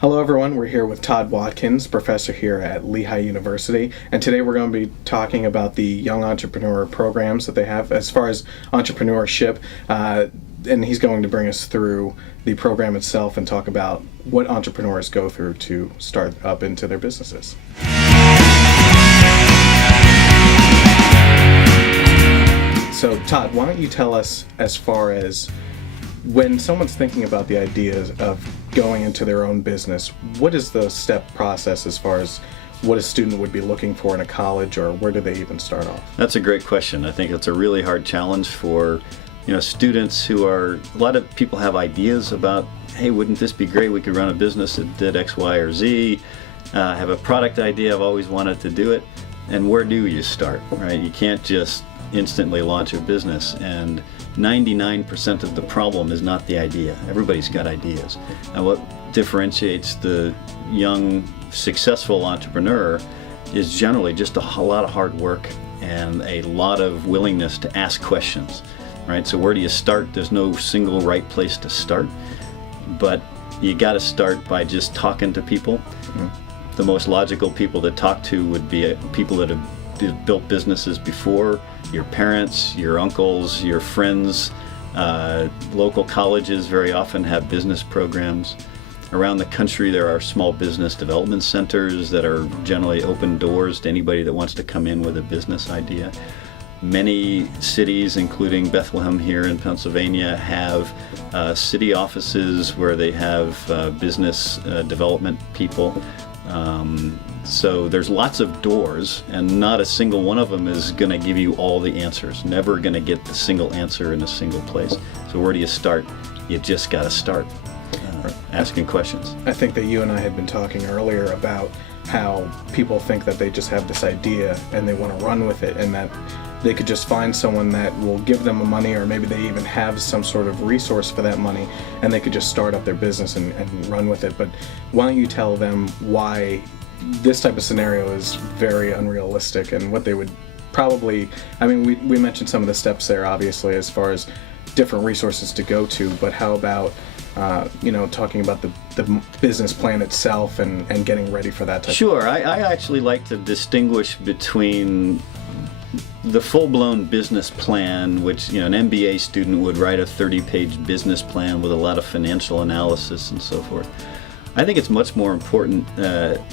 Hello everyone, we're here with Todd Watkins, professor here at Lehigh University, and today we're going to be talking about the young entrepreneur programs that they have as far as entrepreneurship, and he's going to bring us through the program itself and talk about what entrepreneurs go through to start up into their businesses. So Todd, why don't you tell us, as far as when someone's thinking about the ideas of going into their own business, what is the step process as far as what a student would be looking for in a college, or where do they even start off? That's a great question. I think it's a really hard challenge for students who are, a lot of people have ideas about, hey, wouldn't this be great? We could run a business that did X, Y, or Z. Have a product idea, I've always wanted to do it. And where do you start, right? You can't just instantly launch a business, and 99% of the problem is not the idea. Everybody's got ideas. And what differentiates the young, successful entrepreneur is generally just a lot of hard work and a lot of willingness to ask questions, right? So where do you start? There's no single right place to start, but you got to start by just talking to people. Mm-hmm. The most logical people to talk to would be people that have built businesses before, your parents, your uncles, your friends. Local colleges very often have business programs. Around the country there are small business development centers that are generally open doors to anybody that wants to come in with a business idea. Many cities, including Bethlehem here in Pennsylvania, have city offices where they have business development people. So there's lots of doors, and not a single one of them is going to give you all the answers. Never going to get the single answer in a single place. So where do you start? You just got to start asking questions. I think that you and I had been talking earlier about how people think that they just have this idea and they want to run with it, and that they could just find someone that will give them the money, or maybe they even have some sort of resource for that money, and they could just start up their business and run with it. But why don't you tell them why this type of scenario is very unrealistic, and what they would probably, I mean, we mentioned some of the steps there, obviously, as far as different resources to go to, but how about talking about the business plan itself and getting ready for that type Sure. I actually like to distinguish between the full-blown business plan, which an MBA student would write a 30-page business plan with a lot of financial analysis and so forth. I think it's much more important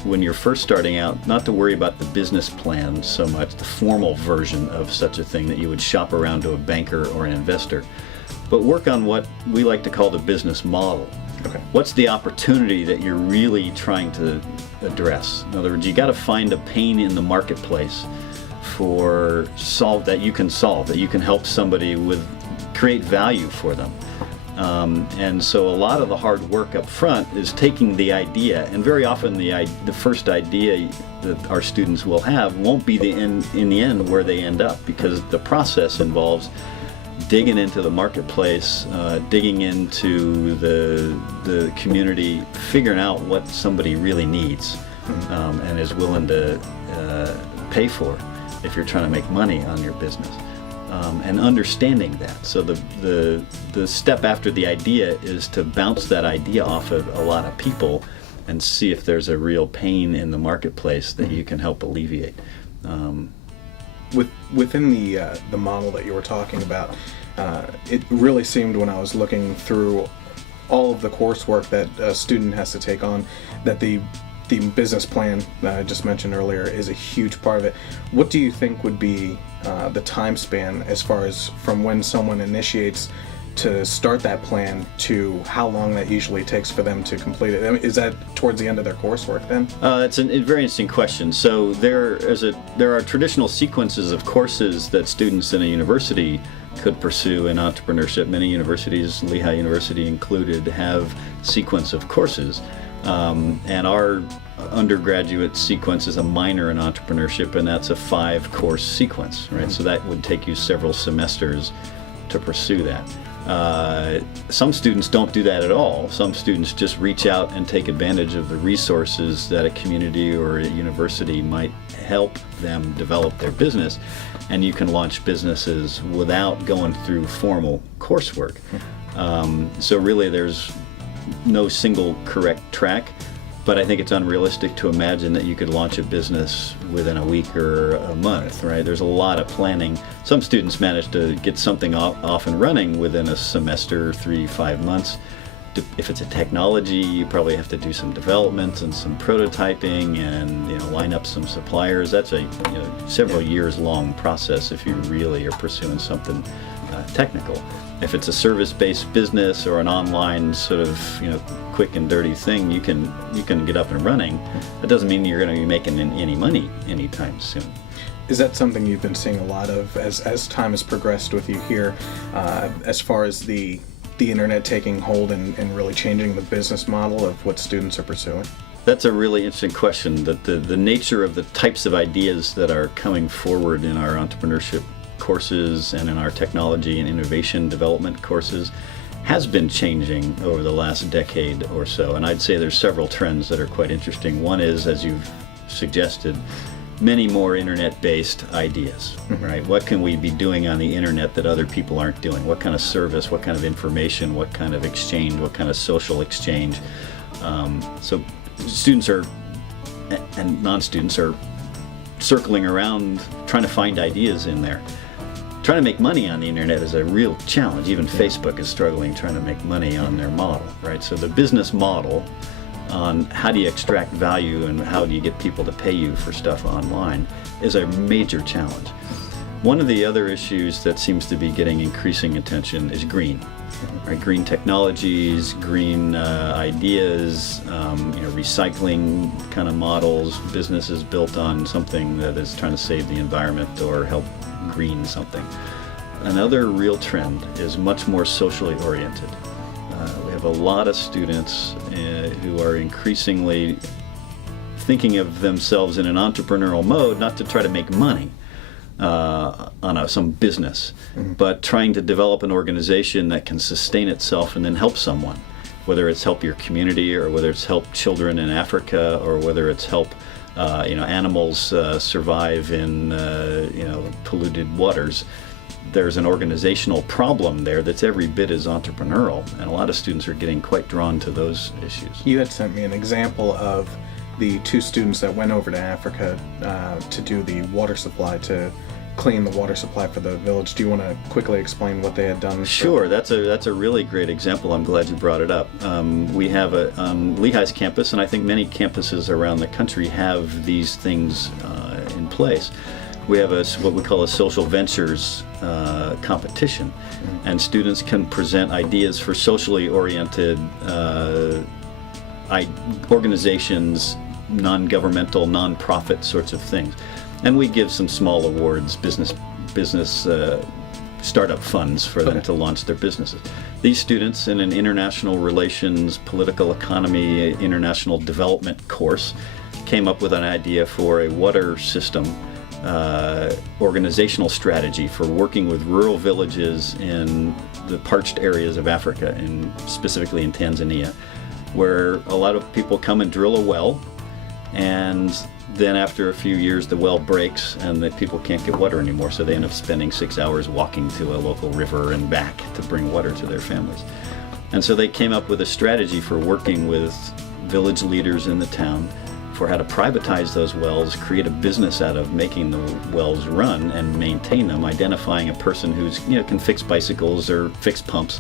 when you're first starting out not to worry about the business plan so much, the formal version of such a thing that you would shop around to a banker or an investor, but work on what we like to call the business model. Okay. What's the opportunity that you're really trying to address? In other words, you got to find a pain in the marketplace that you can help somebody with, create value for them. And so a lot of the hard work up front is taking the idea, and very often the first idea that our students will have won't be in the end where they end up, because the process involves digging into the marketplace, digging into the community, figuring out what somebody really needs and is willing to pay for if you're trying to make money on your business. And understanding that. So the step after the idea is to bounce that idea off of a lot of people and see if there's a real pain in the marketplace that you can help alleviate. Within the model that you were talking about, it really seemed, when I was looking through all of the coursework that a student has to take on, that the business plan that I just mentioned earlier is a huge part of it. What do you think would be the time span, as far as from when someone initiates to start that plan to how long that usually takes for them to complete it? I mean, is that towards the end of their coursework then? That's a very interesting question. So there are traditional sequences of courses that students in a university could pursue in entrepreneurship. Many universities, Lehigh University included, have sequence of courses. And our undergraduate sequence is a minor in entrepreneurship, and that's a 5-course sequence, right? So that would take you several semesters to pursue that. Some students don't do that at all. Some students just reach out and take advantage of the resources that a community or a university might help them develop their business, and you can launch businesses without going through formal coursework. So really there's no single correct track. But I think it's unrealistic to imagine that you could launch a business within a week or a month, right? There's a lot of planning. Some students manage to get something off and running within a semester, 3-5 months. If it's a technology, you probably have to do some development and some prototyping and line up some suppliers. That's a several years long process if you really are pursuing something technical. If it's a service-based business or an online sort of quick and dirty thing, you can get up and running. That doesn't mean you're going to be making any money anytime soon. Is that something you've been seeing a lot of as time has progressed with you here, as far as the internet taking hold and really changing the business model of what students are pursuing? That's a really interesting question. That the nature of the types of ideas that are coming forward in our entrepreneurship courses and in our technology and innovation development courses has been changing over the last decade or so. And I'd say there's several trends that are quite interesting. One is, as you've suggested, many more internet-based ideas, right? What can we be doing on the internet that other people aren't doing? What kind of service, what kind of information, what kind of exchange, what kind of social exchange? So students and non-students are circling around trying to find ideas in there. Trying to make money on the internet is a real challenge. Even Facebook is struggling trying to make money on their model, right? So the business model on how do you extract value and how do you get people to pay you for stuff online is a major challenge. One of the other issues that seems to be getting increasing attention is green. Right? Green technologies, green ideas, recycling kind of models, businesses built on something that is trying to save the environment or help green something. Another real trend is much more socially oriented. We have a lot of students who are increasingly thinking of themselves in an entrepreneurial mode, not to try to make money on some business, but trying to develop an organization that can sustain itself and then help someone, whether it's help your community or whether it's help children in Africa or whether it's help animals survive in polluted waters. There's an organizational problem there that's every bit as entrepreneurial, and a lot of students are getting quite drawn to those issues. You had sent me an example of the 2 students that went over to Africa to do the water supply, to clean the water supply for the village. Do you want to quickly explain what they had done? Sure, that's a really great example. I'm glad you brought it up. We have on Lehigh's campus, and I think many campuses around the country have these things in place. We have what we call a social ventures competition, and students can present ideas for socially oriented organizations, non-governmental, non-profit sorts of things. And we give some small awards, business startup funds for them to launch their businesses. These students in an international relations, political economy, international development course came up with an idea for a water system organizational strategy for working with rural villages in the parched areas of Africa, and specifically in Tanzania, where a lot of people come and drill a well, and then after a few years the well breaks and the people can't get water anymore, so they end up spending 6 hours walking to a local river and back to bring water to their families. And so they came up with a strategy for working with village leaders in the town for how to privatize those wells, create a business out of making the wells run and maintain them, identifying a person who's can fix bicycles or fix pumps,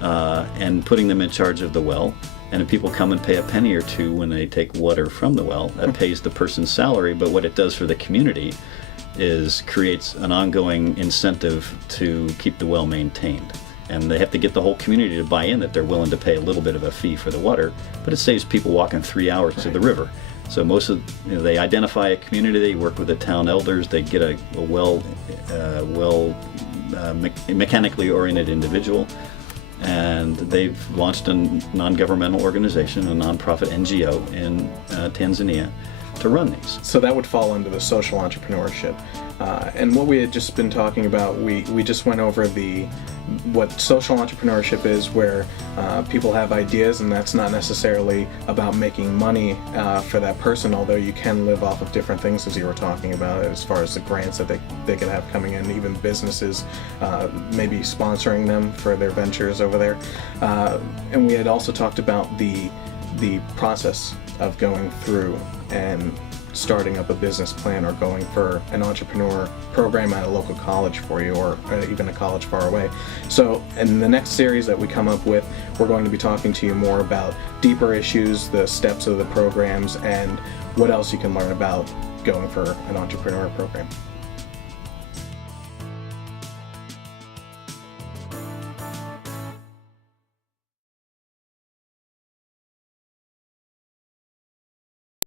and putting them in charge of the well. And if people come and pay a penny or two when they take water from the well, that pays the person's salary, but what it does for the community is creates an ongoing incentive to keep the well maintained. And they have to get the whole community to buy in that they're willing to pay a little bit of a fee for the water, but it saves people walking 3 hours to the river. So most of they identify a community, they work with the town elders, they get a mechanically oriented individual, and they've launched a non-governmental organization, a non-profit NGO in Tanzania to run these. So that would fall under the social entrepreneurship. And what we had just been talking about, we just went over what social entrepreneurship is, where people have ideas, and that's not necessarily about making money for that person, although you can live off of different things, as you were talking about, as far as the grants that they could have coming in, even businesses maybe sponsoring them for their ventures over there. And we had also talked about the the process of going through and starting up a business plan or going for an entrepreneur program at a local college for you, or even a college far away. So in the next series that we come up with, we're going to be talking to you more about deeper issues, the steps of the programs, and what else you can learn about going for an entrepreneur program.